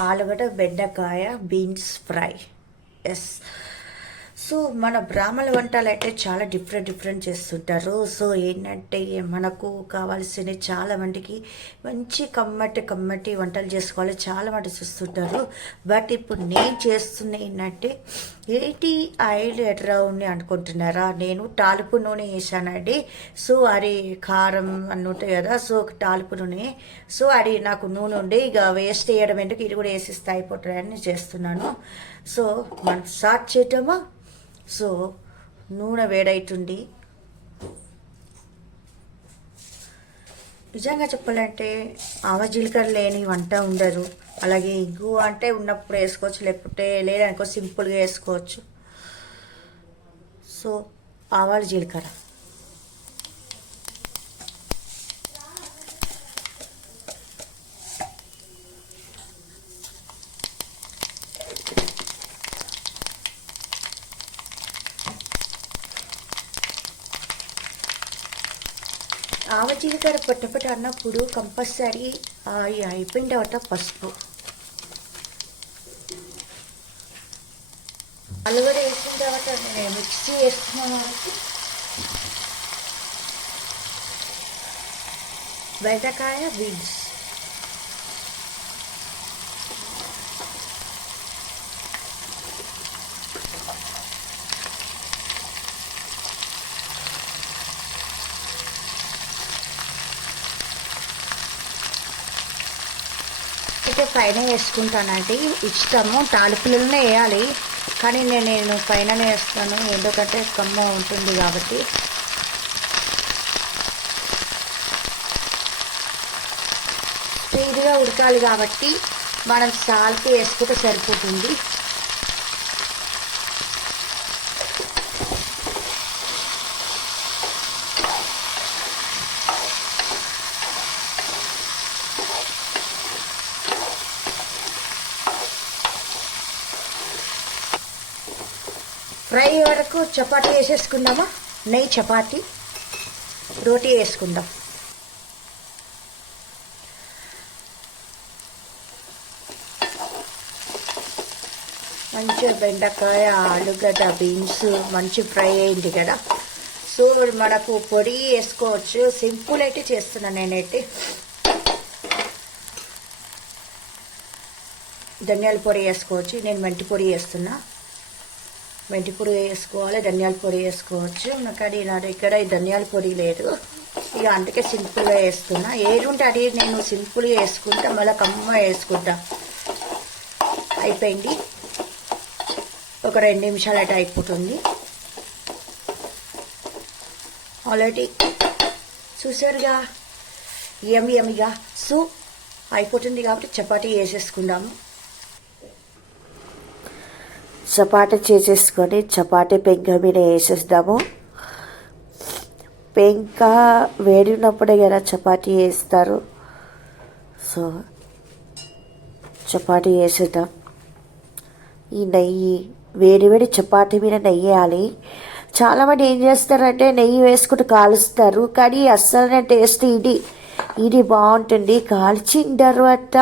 ఆలుగడ్డ బెండకాయ beans fry yes so మన బ్రాహ్మణ వంటలు అయితే చాలా డిఫరెంట్ డిఫరెంట్ చేస్తుంటారు. సో ఏంటంటే మనకు కావాల్సిన చాలా మందికి మంచి కమ్మటి కమ్మటి వంటలు చేసుకోవాలి చాలా మంది చూస్తుంటారు. బట్ ఇప్పుడు నేను చేస్తున్న ఏంటంటే ఏంటి ఆయిల్ ఎట్రా ఉంది అనుకుంటున్నారా? నేను తాలుపు నూనె వేసానండి సో అది కారం అన్నీ ఉంటాయి కదా సో తాలుపు నూనె. సో అది నాకు నూనె ఉండి ఇక వేస్ట్ వేయడం ఎందుకు? ఇది కూడా వేసిస్తే అయిపోతుందని చేస్తున్నాను. సో మనం స్టార్ట్ చేయటమా సో నూనె వేడైతుంది. నిజంగా చెప్పాలంటే ఆవ జీలకర్ర లేని వంట ఉండదు. అలాగే ఇగ్గు అంటే ఉన్నప్పుడు వేసుకోవచ్చు లేకపోతే లేదనుకో సింపుల్గా వేసుకోవచ్చు. సో ఆవాలు జీలకర్ర. ఆవ జీలకర్ర పొట్టపొట్ట అన్నప్పుడు కంపల్సరీ అయిపోయిన తర్వాత పసుపు. అల్లుగడ్డ వేసిన తర్వాత నేను మిక్సీ వేస్తున్నాను బెండకాయ బీన్స్. అయితే పైన వేసుకుంటానండి ఇష్టము. తాలిపులనే వేయాలి. కానీ నేను నేను పైననే వేస్తాను. ఎందుకంటే కమ్మ ఉంటుంది కాబట్టి. స్పీడ్గా ఉడకాలి కాబట్టి మనం సాల్ట్ వేసుకుంటే సరిపోతుంది. ఫ్రై వరకు చపాతీ వేసేసుకుందామా? నెయ్యి చపాతీ రోటీ వేసుకుందాం. మంచి బెండకాయ ఆలుగడ్డ బీన్స్ మంచి ఫ్రై అయింది కదా. సో మనకు పొడి వేసుకోవచ్చు. సింపుల్ అయితే చేస్తున్నాను నేనైతే. ధనియాల పొడి వేసుకోవచ్చు. నేను మెంతి పొడి వేస్తున్నా. మెంతి పొడి వేసుకోవాలి ధనియాల పొడి వేసుకోవచ్చు. కానీ నా ఇక్కడ ఈ ధనియాల పొడి లేదు. ఇక అందుకే సింపుల్గా వేస్తున్నా. ఏదుంటే అది నేను సింపుల్గా వేసుకుంటా మళ్ళీ కమ్మ వేసుకుంటా. అయిపోయింది. ఒక రెండు నిమిషాలు అటు అయిపోతుంది. ఆల్రెడీ చూసారుగా? ఎమి ఎమిగా సూ అయిపోతుంది కాబట్టి చపాతీ వేసేసుకుందాము. చపాటీ చేసేసుకొని చపాతీ పెంక మీద వేసేద్దాము. పెంక వేడి ఉన్నప్పుడే కదా చపాతీ వేస్తారు. సో చపాతీ వేసేద్దాం. ఈ నెయ్యి వేడి వేడి చపాతీ మీద నెయ్యి వేయాలి. చాలామంది ఏం చేస్తారంటే నెయ్యి వేసుకుంటూ కాలుస్తారు. కానీ అస్సలు టేస్ట్ ఇది. ఇది బాగుంటుంది. కాల్చిన తర్వాత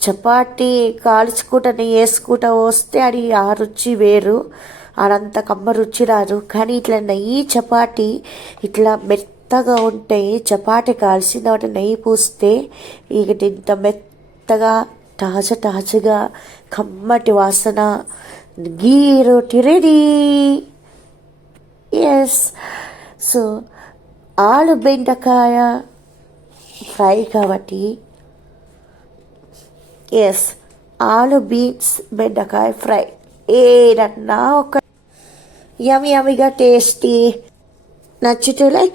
చపాతి కాల్చుకుంటా నెయ్యి వేసుకుంటా వస్తే అది ఆ రుచి వేరు. అదంత కమ్మ రుచి రాదు. కానీ ఇట్లా నెయ్యి చపాతి ఇట్లా మెత్తగా ఉంటే చపాతి కాల్చిన తర్వాత నెయ్యి పూస్తే ఇక ఇంత మెత్తగా తాజా తాజాగా కమ్మటి వాసన గీ రోటి రెడీ ఎస్ సో ఆలు బెండకాయ ఫ్రై కాబట్టి ఎస్ ఆలు బీన్స్ బెండకాయ ఫ్రై. ఏదన్నా ఒక యమ్ యమిగా టేస్టీ. నచ్చుతూ లైక్